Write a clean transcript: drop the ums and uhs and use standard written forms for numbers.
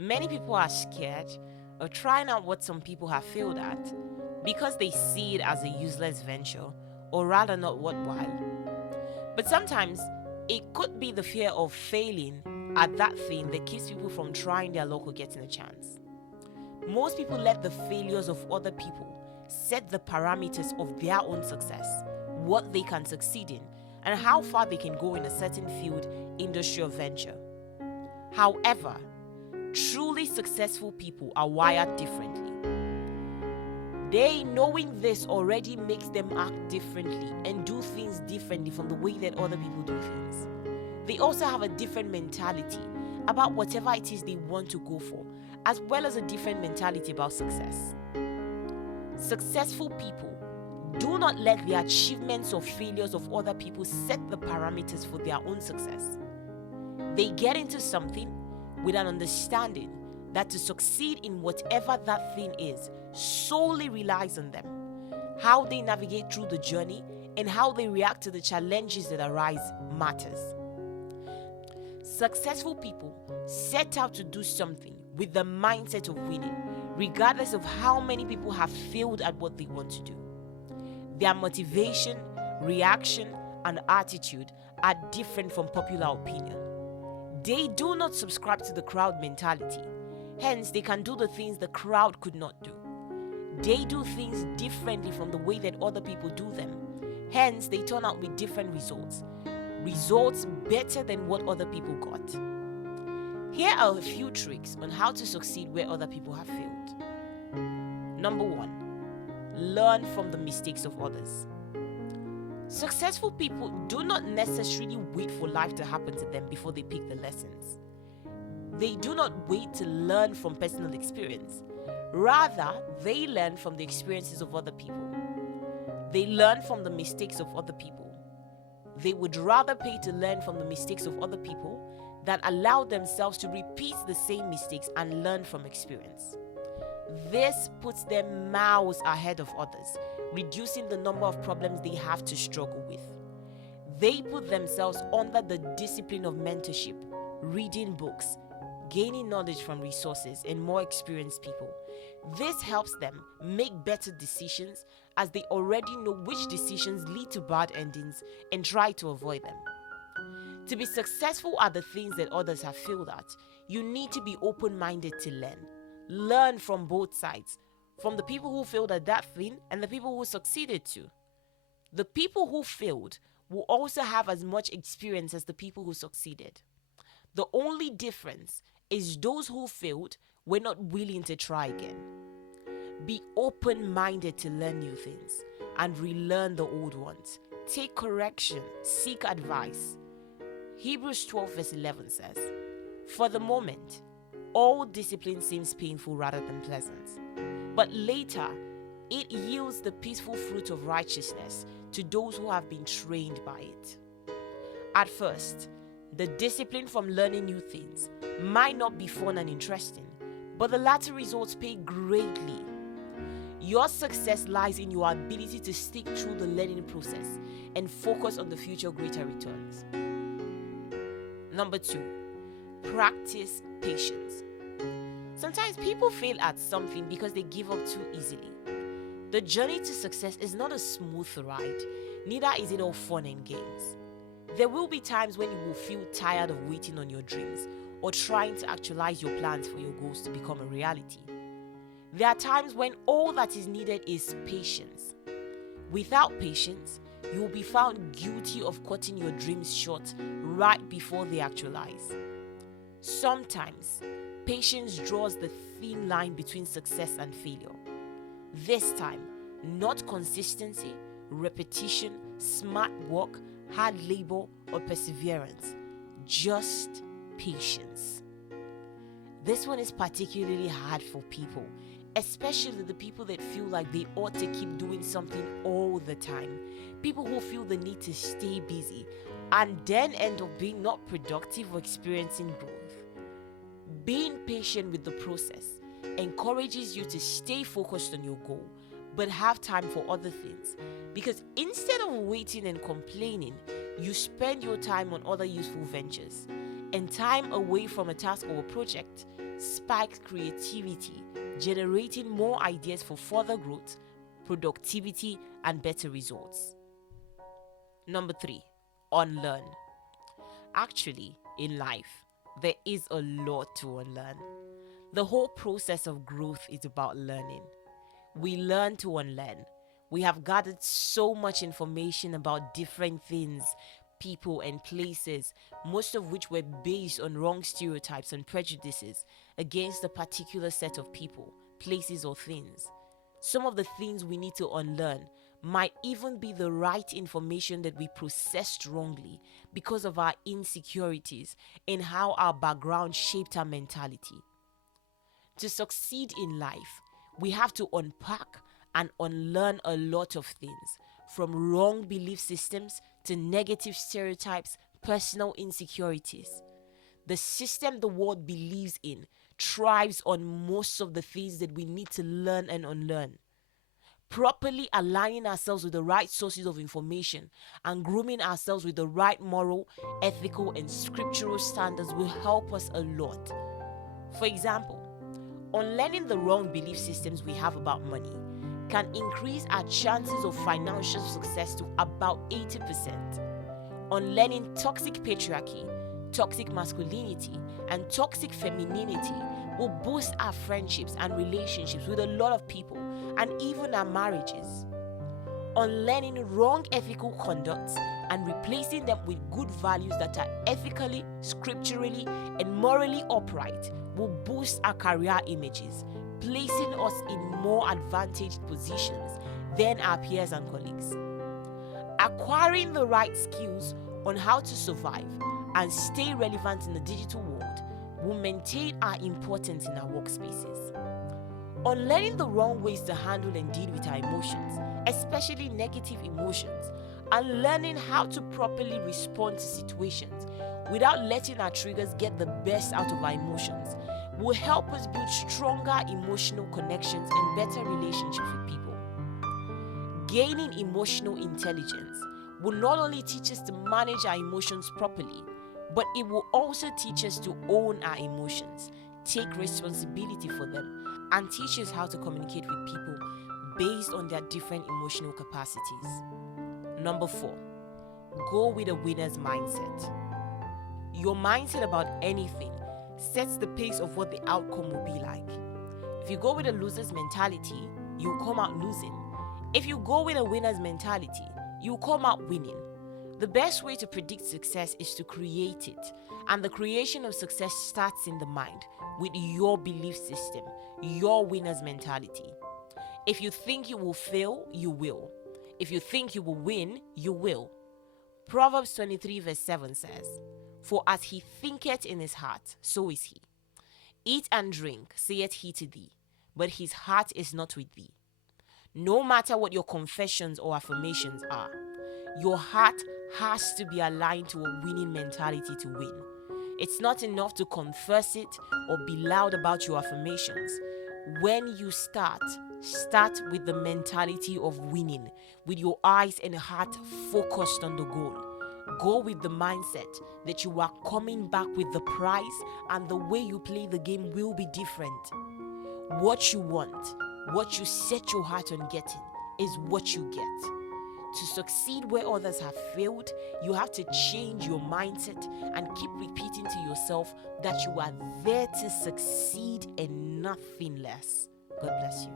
Many people are scared of trying out what some people have failed at because they see it as a useless venture or rather not worthwhile. But sometimes it could be the fear of failing at that thing that keeps people from trying their luck or getting a chance. Most people let the failures of other people set the parameters of their own success, what they can succeed in, and how far they can go in a certain field, industry, or venture. However, truly successful people are wired differently. They, knowing this, already makes them act differently and do things differently from the way that other people do things. They also have a different mentality about whatever it is they want to go for, as well as a different mentality about success. Successful people do not let the achievements or failures of other people set the parameters for their own success. They get into something with an understanding that to succeed in whatever that thing is solely relies on them, how they navigate through the journey, and how they react to the challenges that arise matters. Successful people set out to do something with the mindset of winning, regardless of how many people have failed at what they want to do. Their motivation, reaction, and attitude are different from popular opinion. They do not subscribe to the crowd mentality. Hence, they can do the things the crowd could not do. They do things differently from the way that other people do them. Hence, they turn out with different results. Results better than what other people got. Here are a few tricks on how to succeed where other people have failed. Number 1, learn from the mistakes of others. Successful people do not necessarily wait for life to happen to them before they pick the lessons. They do not wait to learn from personal experience. Rather, they learn from the experiences of other people. They learn from the mistakes of other people. They would rather pay to learn from the mistakes of other people than allow themselves to repeat the same mistakes and learn from experience. This puts them miles ahead of others, reducing the number of problems they have to struggle with. They put themselves under the discipline of mentorship, reading books, gaining knowledge from resources and more experienced people. This helps them make better decisions as they already know which decisions lead to bad endings and try to avoid them. To be successful at the things that others have failed at, you need to be open-minded to learn. Learn from both sides, from the people who failed at that thing and the people who succeeded too. The people who failed will also have as much experience as the people who succeeded. The only difference is those who failed were not willing to try again. Be open-minded to learn new things and relearn the old ones. Take correction, seek advice. Hebrews 12 verse 11 says, "For the moment, all discipline seems painful rather than pleasant, but later it yields the peaceful fruit of righteousness to those who have been trained by it." At first, the discipline from learning new things might not be fun and interesting, but the latter results pay greatly. Your success lies in your ability to stick through the learning process and focus on the future greater returns. Number 2, practice patience. Sometimes people fail at something because they give up too easily. The journey to success is not a smooth ride, neither is it all fun and games. There will be times when you will feel tired of waiting on your dreams or trying to actualize your plans for your goals to become a reality. There are times when all that is needed is patience. Without patience, you will be found guilty of cutting your dreams short right before they actualize. Sometimes, patience draws the thin line between success and failure. This time, not consistency, repetition, smart work, hard labor, or perseverance, just patience. This one is particularly hard for people, especially the people that feel like they ought to keep doing something all the time. People who feel the need to stay busy and then end up being not productive or experiencing growth. Being patient with the process encourages you to stay focused on your goal, but have time for other things. Because instead of waiting and complaining, you spend your time on other useful ventures, and time away from a task or a project spikes creativity, generating more ideas for further growth, productivity, and better results. Number 3, unlearn. Actually, in life, there is a lot to unlearn. The whole process of growth is about learning. We learn to unlearn. We have gathered so much information about different things, people, and places, most of which were based on wrong stereotypes and prejudices against a particular set of people, places, or things. Some of the things we need to unlearn might even be the right information that we processed wrongly because of our insecurities and how our background shaped our mentality. To succeed in life, we have to unpack and unlearn a lot of things, from wrong belief systems to negative stereotypes, personal insecurities. The system the world believes in thrives on most of the things that we need to learn and unlearn. Properly aligning ourselves with the right sources of information and grooming ourselves with the right moral, ethical, and scriptural standards will help us a lot. For example, unlearning the wrong belief systems we have about money can increase our chances of financial success to about 80%. Unlearning toxic patriarchy, toxic masculinity, and toxic femininity will boost our friendships and relationships with a lot of people and even our marriages. Unlearning wrong ethical conducts and replacing them with good values that are ethically, scripturally, and morally upright will boost our career images, placing us in more advantaged positions than our peers and colleagues. Acquiring the right skills on how to survive and stay relevant in the digital world will maintain our importance in our workspaces. Unlearning the wrong ways to handle and deal with our emotions, especially negative emotions, and learning how to properly respond to situations without letting our triggers get the best out of our emotions will help us build stronger emotional connections and better relationships with people. Gaining emotional intelligence will not only teach us to manage our emotions properly, but it will also teach us to own our emotions, take responsibility for them, and teach us how to communicate with people based on their different emotional capacities. Number 4, go with a winner's mindset. Your mindset about anything sets the pace of what the outcome will be like. If you go with a loser's mentality, you'll come out losing. If you go with a winner's mentality, you'll come out winning. The best way to predict success is to create it, and the creation of success starts in the mind with your belief system, your winner's mentality. If you think you will fail, you will. If you think you will win, you will. Proverbs 23 verse 7 says, "For as he thinketh in his heart, so is he. Eat and drink, saith he to thee, but his heart is not with thee." No matter what your confessions or affirmations are, your heart has to be aligned to a winning mentality to win. It's not enough to confess it or be loud about your affirmations. When you start with the mentality of winning, with your eyes and heart focused on the goal. Go with the mindset that you are coming back with the prize, and the way you play the game will be different. What you want, what you set your heart on getting, is what you get. To succeed where others have failed, you have to change your mindset and keep repeating to yourself that you are there to succeed and nothing less. God bless you.